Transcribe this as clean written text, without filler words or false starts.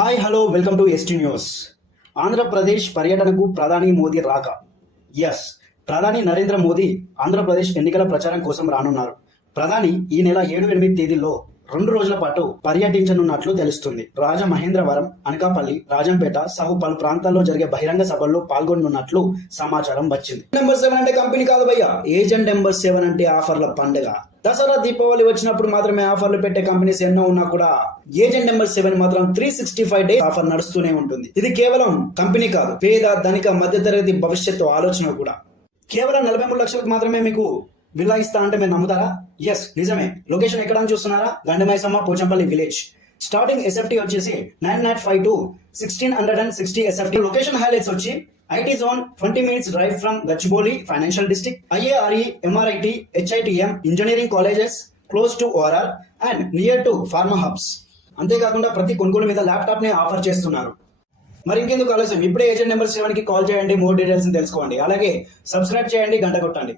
Hi hello welcome to ST news. Andhra Pradesh పర్యటనకు ప్రధాని మోదీ రాక. ఎస్, ప్రధాని నరేంద్ర మోదీ ఆంధ్రప్రదేశ్ ఎన్నికల ప్రచారం కోసం రానున్నారు. ప్రధాని ఈ నెల 7-8 తేదీల్లో 2 రోజుల పాటు పర్యటించనున్నట్లు తెలుస్తుంది. రాజమహేంద్రవరం, అనకాపల్లి, రాజంపేట సహా పలు ప్రాంతాల్లో జరిగే బహిరంగ సభల్లో పాల్గొనున్నట్లు సమాచారం వచ్చింది. నెంబర్ 7 అంటే కంపెనీ కాదు భయ్యా, ఏజెంట్ నెంబర్ 7 అంటే ఆఫర్ల పండుగ. దసరా దీపావళి వచ్చినప్పుడు మాత్రమే ఆఫర్లు పెట్టే కంపెనీస్ ఎన్నో ఉన్నా కూడా ఏజెంట్ నెంబర్ 7 మాత్రం 365 డేస్ ఆఫర్ నడుస్తూనే ఉంటుంది. ఇది కేవలం కంపెనీ కాదు, పేద ధనిక మధ్యతరగతి భవిష్యత్తు ఆలోచన కూడా. కేవలం 43 లక్షలకు మాత్రమే మీకు విల్లా ఇస్తా అంటే మీరు నమ్ముతారా? ఎస్, నిజమే. లొకేషన్ ఎక్కడ అని చూస్తున్నారా? Gandimaisamma, Pochampally village. Starting SFT వచ్చేసి 905 to 1660 ఎస్ఎఫ్టీ. లొకేషన్ హైలైట్స్ వచ్చి IT zone, 20 minutes drive from Gachibowli financial district, IARE, MRIT, HITM engineering colleges, close to ORR and near to pharma hubs. అంతేకాకుండా ప్రతి కొనుగోలు మీద ల్యాప్టాప్ ని ఆఫర్ చేస్తున్నారు. మరి ఇంకెందుకు ఆలస్యం, ఇప్పుడే ఏజెంట్ నెంబర్ 7 కి కాల్ చేయండి, మోర్ డీటెయిల్స్ తెలుసుకోండి. అలాగే సబ్స్క్రైబ్ చేయండి, గంట కొట్టండి.